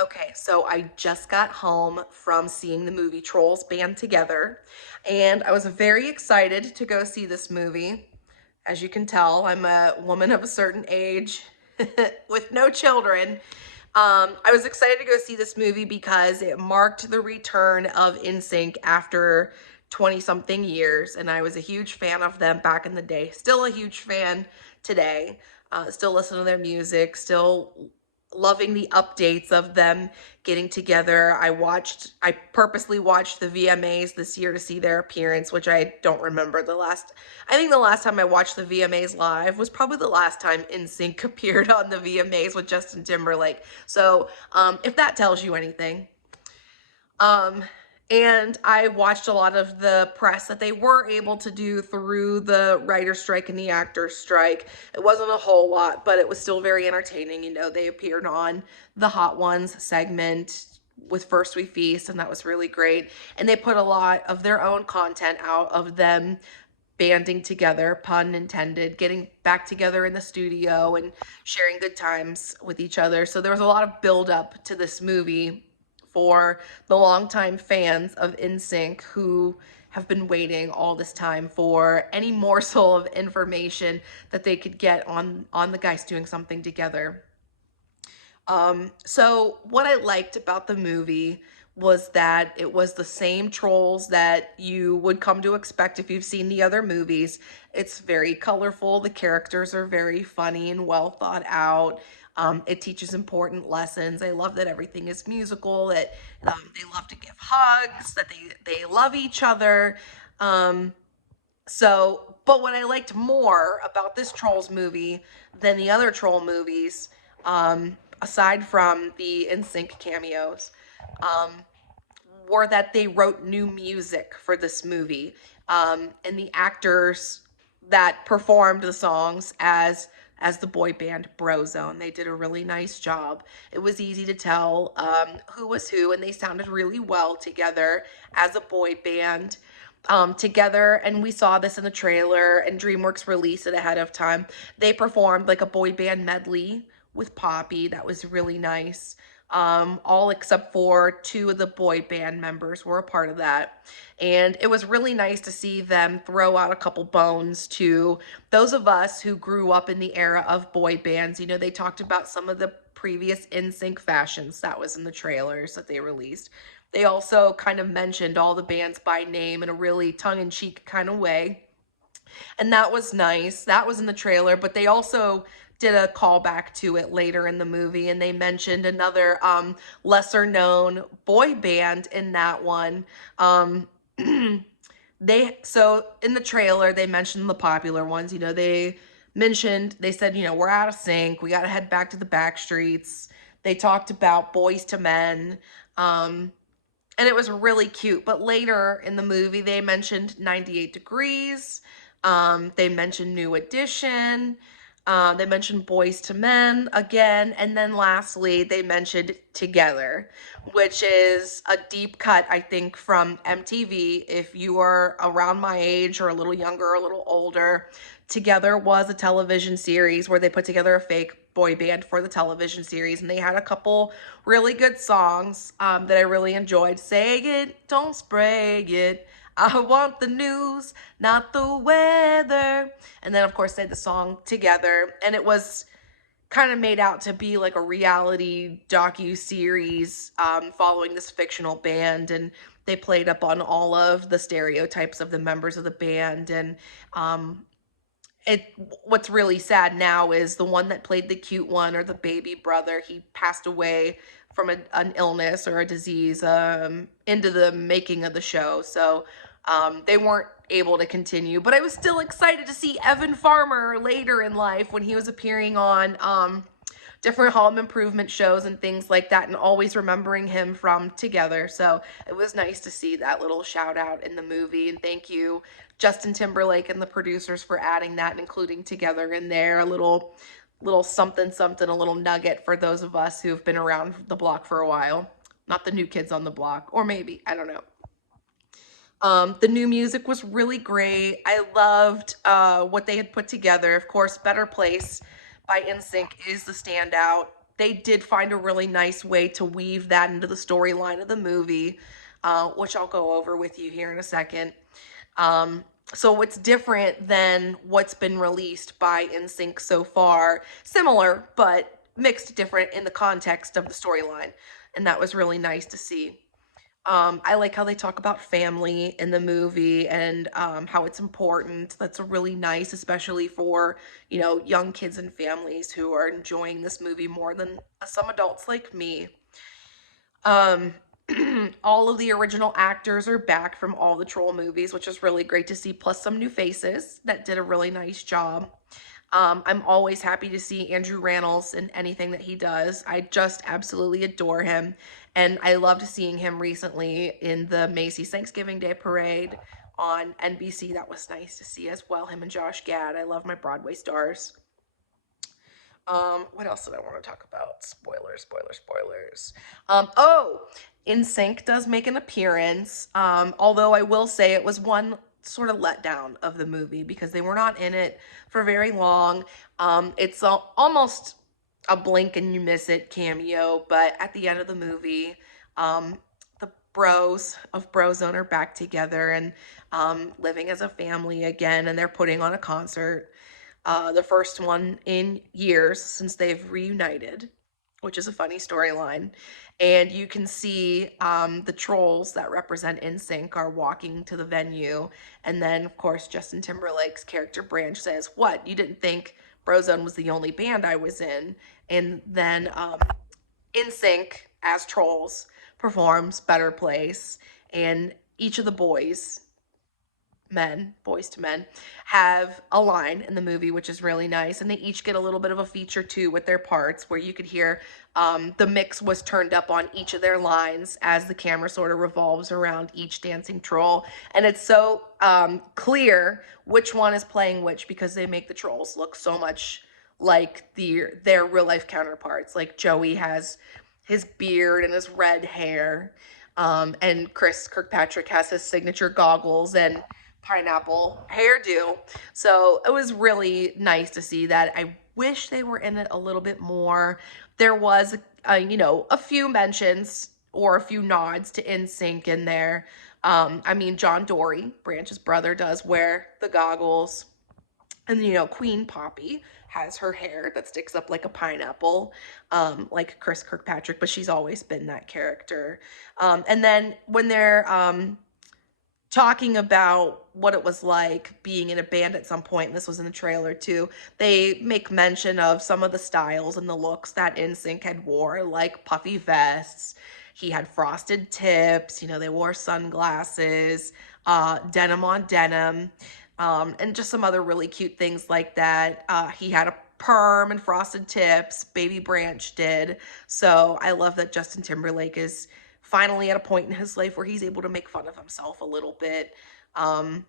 Okay, so I just got home from seeing the movie Trolls Band Together, and I was very excited to go see this movie. As you can tell, I'm a woman of a certain age with no children. I was excited to go see this movie because it marked the return of NSYNC after 20 something years, and I was a huge fan of them back in the day. Still a huge fan today. Still listen to their music, still loving the updates of them getting together. I purposely watched the VMAs this year to see their appearance, which I don't remember I think the last time I watched the VMAs live was probably the last time NSYNC appeared on the VMAs with Justin Timberlake. So, if that tells you anything. Um, and I watched a lot of the press that they were able to do through the writer's strike and the actor's strike. It wasn't a whole lot, but it was still very entertaining. You know, they appeared on the Hot Ones segment with First We Feast, and that was really great. And they put a lot of their own content out of them banding together, pun intended, getting back together in the studio and sharing good times with each other. So there was a lot of build up to this movie for the longtime fans of NSYNC who have been waiting all this time for any morsel of information that they could get on the guys doing something together. So what I liked about the movie was that it was the same trolls that you would come to expect if you've seen the other movies. It's very colorful. The characters are very funny and well thought out. It teaches important lessons. I love that everything is musical, that they love to give hugs, that they love each other. Um, but what I liked more about this Trolls movie than the other Troll movies, aside from the NSYNC cameos, um, were that they wrote new music for this movie. And the actors that performed the songs as the boy band Brozone, they did a really nice job. It was easy to tell who was who, and they sounded really well together as a boy band together. And we saw this in the trailer, and DreamWorks released it ahead of time. They performed like a boy band medley with Poppy. That was really nice. All except for two of the boy band members were a part of that. And it was really nice to see them throw out a couple bones to those of us who grew up in the era of boy bands. You know, they talked about some of the previous NSYNC fashions that was in the trailers that they released. They also kind of mentioned all the bands by name in a really tongue-in-cheek kind of way. And that was nice. That was in the trailer, but they also did a callback to it later in the movie, and they mentioned another lesser known boy band in that one. So in the trailer they mentioned the popular ones. You know, they said, you know, we're out of sync, we got to head back to the back streets. They talked about Boys to Men. And it was really cute. But later in the movie, they mentioned 98 Degrees. They mentioned New Edition. They mentioned Boys to Men again. And then lastly, they mentioned Together, which is a deep cut, I think, from MTV. If you are around my age or a little younger or a little older, Together was a television series where they put together a fake boy band for the television series, and they had a couple really good songs that I really enjoyed. Say it, don't spray it. I want the news, not the weather. And then, of course, they had the song Together, and it was kind of made out to be like a reality docu-series following this fictional band, and they played up on all of the stereotypes of the members of the band. And it what's really sad now is the one that played the cute one, or the baby brother, he passed away from an illness or a disease into the making of the show. So they weren't able to continue, but I was still excited to see Evan Farmer later in life when he was appearing on different home improvement shows and things like that, and always remembering him from Together. So it was nice to see that little shout out in the movie, and thank you Justin Timberlake and the producers for adding that and including Together in there. A little something something, a little nugget for those of us who've been around the block for a while. Not the new kids on the block, or maybe, I don't know. The new music was really great. I loved what they had put together. Of course, Better Place by NSYNC is the standout. they did find a really nice way to weave that into the storyline of the movie, which I'll go over with you here in a second. Um, so what's different than what's been released by NSYNC so far? Similar, but mixed different in the context of the storyline. And that was really nice to see. I like how they talk about family in the movie and how it's important. That's a really nice, especially for, young kids and families who are enjoying this movie more than some adults like me. Um, all of the original actors are back from all the Troll movies, which is really great to see, plus some new faces that did a really nice job. I'm always happy to see Andrew Rannells in anything that he does. I just absolutely adore him. And I loved seeing him recently in the Macy's Thanksgiving Day Parade on NBC. That was nice to see as well. Him and Josh Gad. I love my Broadway stars. What else did I want to talk about? Spoilers. NSYNC does make an appearance. Although I will say it was one sort of letdown of the movie because they were not in it for very long. It's almost a blink and you miss it cameo, but at the end of the movie, the bros of Brozone are back together and living as a family again, and they're putting on a concert, the first one in years since they've reunited, which is a funny storyline. And you can see the trolls that represent NSYNC are walking to the venue. And then, of course, Justin Timberlake's character Branch says, "What? You didn't think Brozone was the only band I was in?" And then NSYNC, as trolls, performs Better Place. And each of the boys to men, have a line in the movie, which is really nice. And they each get a little bit of a feature too with their parts, where you could hear the mix was turned up on each of their lines as the camera sort of revolves around each dancing troll. And it's so clear which one is playing which because they make the trolls look so much like their real life counterparts. Like Joey has his beard and his red hair. And Chris Kirkpatrick has his signature goggles and pineapple hairdo. So it was really nice to see that. I wish they were in it a little bit more. There was, a few mentions or a few nods to NSYNC in there. John Dory, Branch's brother, does wear the goggles. And, Queen Poppy has her hair that sticks up like a pineapple, like Chris Kirkpatrick, but she's always been that character. And then when they're talking about what it was like being in a band at some point, and this was in the trailer too, they make mention of some of the styles and the looks that NSYNC had wore, like puffy vests. He had frosted tips, they wore sunglasses, denim on denim, and just some other really cute things like that. He had a perm and frosted tips, Baby Branch did. So I love that Justin Timberlake is finally at a point in his life where he's able to make fun of himself a little bit. I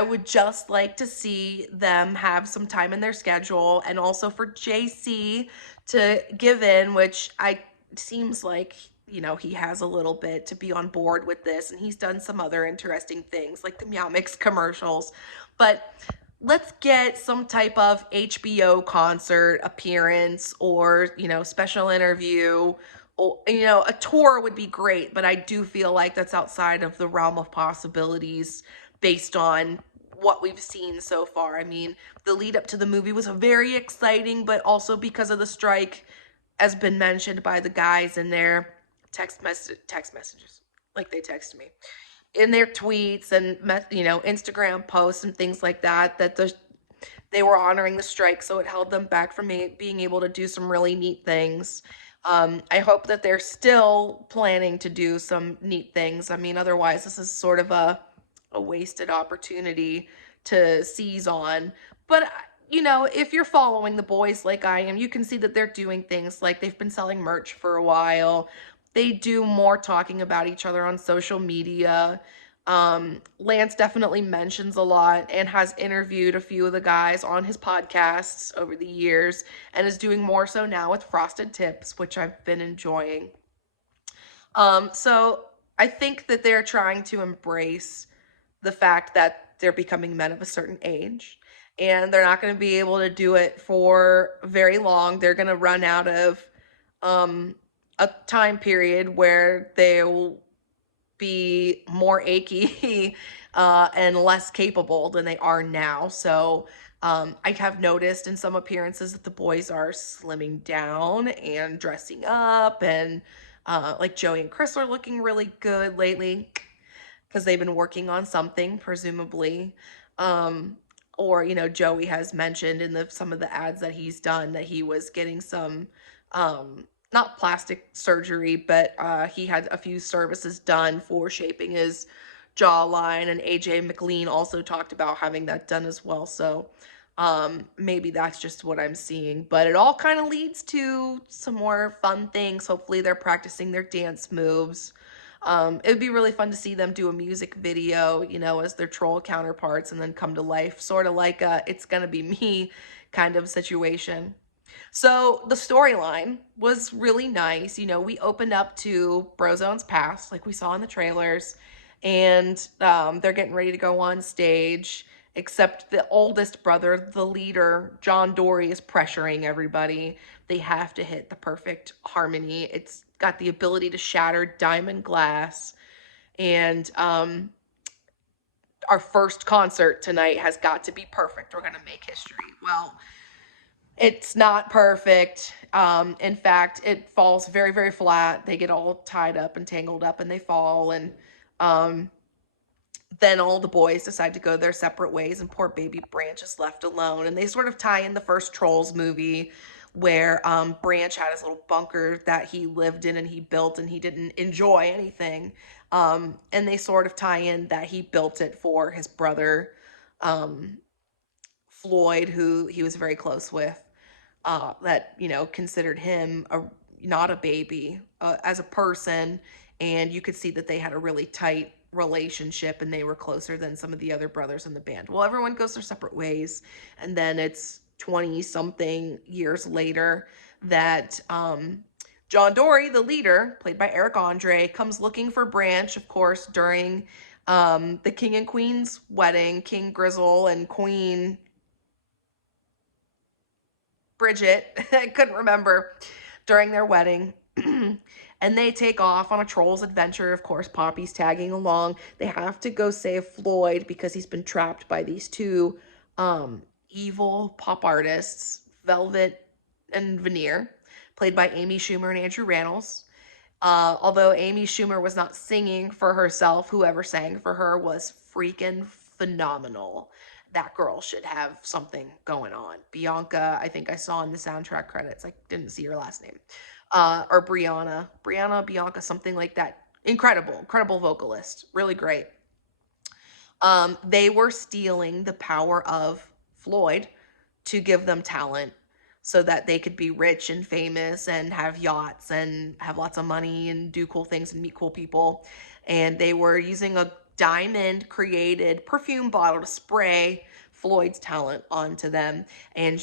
would just like to see them have some time in their schedule, and also for JC to give in, which seems like, he has a little bit to be on board with this, and he's done some other interesting things like the Meow Mix commercials. But let's get some type of HBO concert appearance or, special interview. Or, a tour would be great, but I do feel like that's outside of the realm of possibilities based on what we've seen so far. The lead up to the movie was very exciting, but also because of the strike, has been mentioned by the guys in their text messages, like they text me, in their tweets and Instagram posts and things like that, they were honoring the strike, so it held them back from being able to do some really neat things. I hope that they're still planning to do some neat things. Otherwise this is sort of a wasted opportunity to seize on. But if you're following the boys like I am, you can see that they're doing things like they've been selling merch for a while. They do more talking about each other on social media. Lance definitely mentions a lot and has interviewed a few of the guys on his podcasts over the years and is doing more so now with Frosted Tips, which I've been enjoying. So I think that they're trying to embrace the fact that they're becoming men of a certain age and they're not going to be able to do it for very long. They're going to run out of um, a time period where they'll be more achy and less capable than they are now. So I have noticed in some appearances that the boys are slimming down and dressing up, and like Joey and Chris are looking really good lately because they've been working on something, presumably. Um, or Joey has mentioned in some of the ads that he's done that he was getting some not plastic surgery, but he had a few services done for shaping his jawline, and AJ McLean also talked about having that done as well. So maybe that's just what I'm seeing, but it all kind of leads to some more fun things. Hopefully they're practicing their dance moves. It would be really fun to see them do a music video, as their troll counterparts, and then come to life, sort of like a It's Gonna Be Me kind of situation. So the storyline was really nice. We opened up to Brozone's past, like we saw in the trailers, and they're getting ready to go on stage. Except the oldest brother, the leader, John Dory, is pressuring everybody. They have to hit the perfect harmony. It's got the ability to shatter diamond glass. And our first concert tonight has got to be perfect. We're going to make history. Well, it's not perfect. In fact, it falls very, very flat. They get all tied up and tangled up and they fall. And um, then all the boys decide to go their separate ways, and poor baby Branch is left alone. And they sort of tie in the first Trolls movie where Branch had his little bunker that he lived in and he built, and he didn't enjoy anything. And they sort of tie in that he built it for his brother, um, Floyd, who he was very close with, that considered him not a baby as a person, and you could see that they had a really tight relationship and they were closer than some of the other brothers in the band. Well, everyone goes their separate ways, and then it's 20 something years later that John Dory, the leader, played by Eric Andre, comes looking for Branch, of course, during the King and Queen's wedding. King Grizzle and Queen Bridget, I couldn't remember, during their wedding. And they take off on a Trolls adventure. Of course, Poppy's tagging along. They have to go save Floyd because he's been trapped by these two evil pop artists, Velvet and Veneer, played by Amy Schumer and Andrew Rannells. Although Amy Schumer was not singing for herself, whoever sang for her was freaking phenomenal. That girl should have something going on. Bianca, I think I saw in the soundtrack credits. I didn't see her last name. Or Bianca, something like that. Incredible vocalist. Really great. They were stealing the power of Floyd to give them talent so that they could be rich and famous and have yachts and have lots of money and do cool things and meet cool people. And they were using a diamond created perfume bottle to spray Floyd's talent onto them. And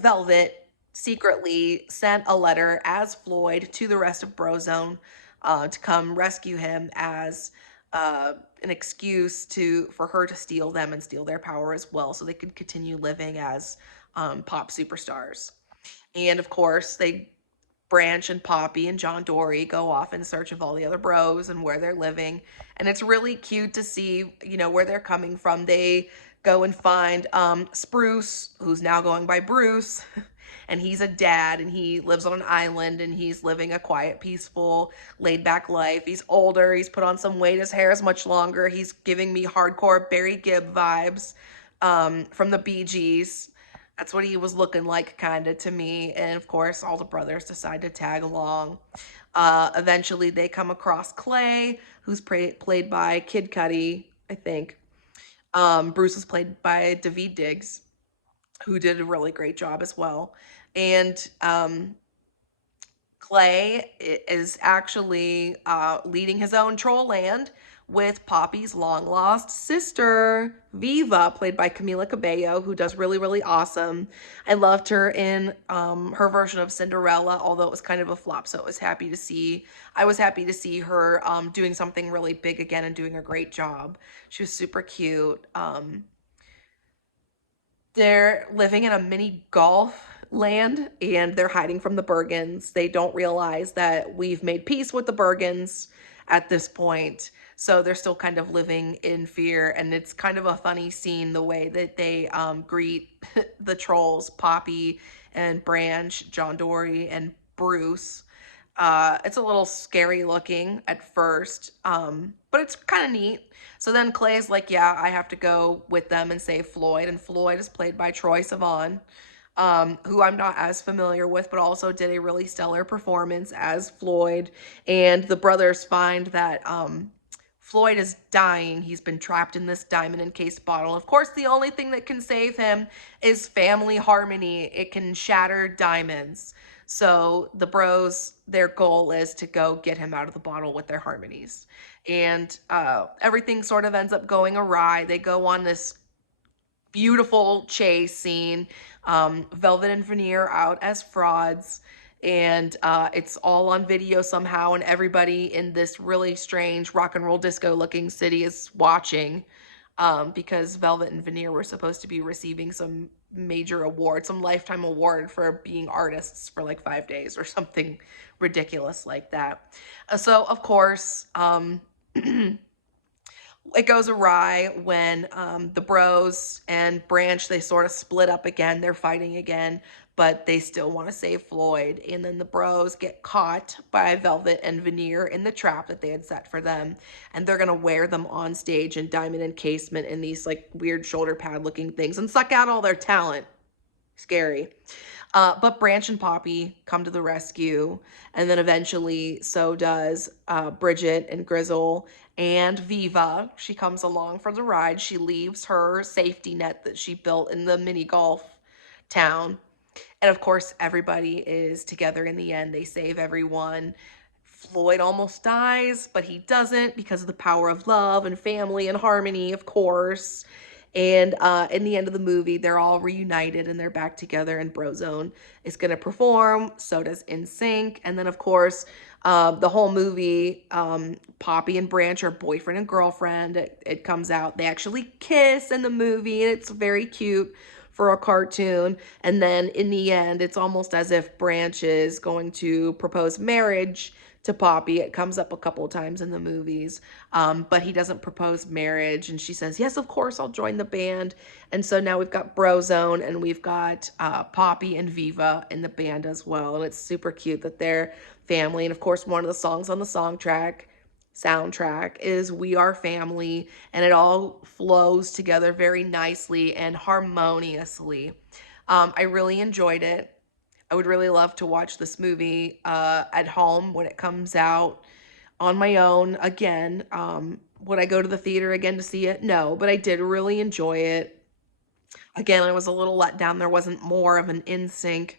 Velvet secretly sent a letter as Floyd to the rest of Brozone to come rescue him as an excuse for her to steal them and steal their power as well, so they could continue living as pop superstars. And of course, Branch and Poppy and John Dory go off in search of all the other bros and where they're living. And it's really cute to see, where they're coming from. They go and find Spruce, who's now going by Bruce. And he's a dad, and he lives on an island, and he's living a quiet, peaceful, laid-back life. He's older. He's put on some weight. His hair is much longer. He's giving me hardcore Barry Gibb vibes from the Bee Gees. That's what he was looking like, kind of, to me. And, of course, all the brothers decide to tag along. Eventually, they come across Clay, who's played by Kid Cudi, I think. Bruce was played by Daveed Diggs, who did a really great job as well. And Clay is actually leading his own troll land with Poppy's long-lost sister, Viva, played by Camila Cabello, who does really, really awesome. I loved her in her version of Cinderella, although it was kind of a flop, so I was happy to see her doing something really big again and doing a great job. She was super cute. They're living in a mini golf land and they're hiding from the Bergens. They don't realize that we've made peace with the Bergens at this point. So they're still kind of living in fear. And it's kind of a funny scene the way that they greet the trolls, Poppy and Branch, John Dory, and Bruce. It's a little scary looking at first, but it's kind of neat. So then Clay's like, yeah, I have to go with them and save Floyd. And Floyd is played by Troye Sivan, who I'm not as familiar with, but also did a really stellar performance as Floyd. And the brothers find that Floyd is dying. He's been trapped in this diamond encased bottle. Of course, the only thing that can save him is family harmony. It can shatter diamonds. So the bros, their goal is to go get him out of the bottle with their harmonies. And everything sort of ends up going awry. They go on this beautiful chase scene. Velvet and Veneer out as frauds. And it's all on video somehow. And everybody in this really strange rock and roll disco looking city is watching. Because Velvet and Veneer were supposed to be receiving some major award, some lifetime award for being artists for like 5 days or something ridiculous like that. So, of course, it goes awry when the bros and Branch, they sort of split up again. They're fighting again, but they still want to save Floyd. And then the bros get caught by Velvet and Veneer in the trap that they had set for them. And they're going to wear them on stage in diamond encasement in these like weird shoulder pad looking things and suck out all their talent. Scary. But Branch and Poppy come to the rescue, and then eventually so does Bridget and Grizzle and Viva. She comes along for the ride. She leaves her safety net that she built in the mini golf town. And of course, everybody is together in the end. They save everyone. Floyd almost dies, but he doesn't because of the power of love and family and harmony, of course. And in the end of the movie, they're all reunited and they're back together, and Brozone is going to perform. So does NSYNC. And then, of course, the whole movie, Poppy and Branch are boyfriend and girlfriend. It comes out. They actually kiss in the movie, and it's very cute for a cartoon. And then in the end, it's almost as if Branch is going to propose marriage to Poppy. It comes up a couple of times in the movies, but he doesn't propose marriage. And she says, yes, of course, I'll join the band. And so now we've got Brozone and we've got Poppy and Viva in the band as well. And it's super cute that they're family. And of course, one of the songs on the soundtrack is We Are Family, and it all flows together very nicely and harmoniously. I really enjoyed it. I would really love to watch this movie at home when it comes out on my own again. Would I go to the theater again to see it? No, but I did really enjoy it. Again, I was a little let down. There wasn't more of an NSYNC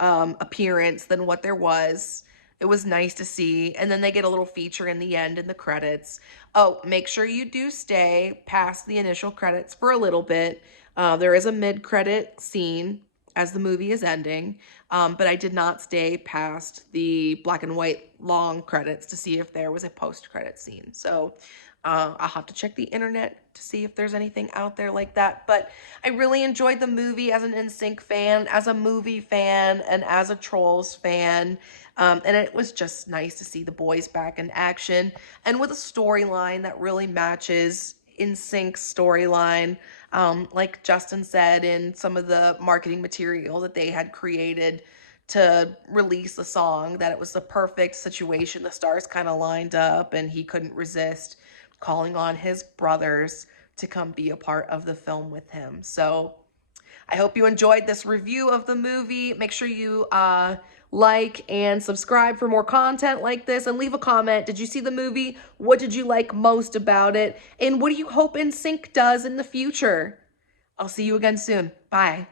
appearance than what there was. It was nice to see. And then they get a little feature in the end in the credits. Oh, make sure you do stay past the initial credits for a little bit. There is a mid-credit scene as the movie is ending, but I did not stay past the black and white long credits to see if there was a post-credit scene. So I'll have to check the internet to see if there's anything out there like that. But I really enjoyed the movie as an NSYNC fan, as a movie fan, and as a Trolls fan. And it was just nice to see the boys back in action and with a storyline that really matches NSYNC's storyline. Like Justin said, in some of the marketing material that they had created to release the song, that it was the perfect situation. The stars kind of lined up and he couldn't resist calling on his brothers to come be a part of the film with him. So I hope you enjoyed this review of the movie. Make sure you like and subscribe for more content like this, and leave a comment. Did you see the movie? What did you like most about it? And what do you hope NSYNC does in the future? I'll see you again soon. Bye.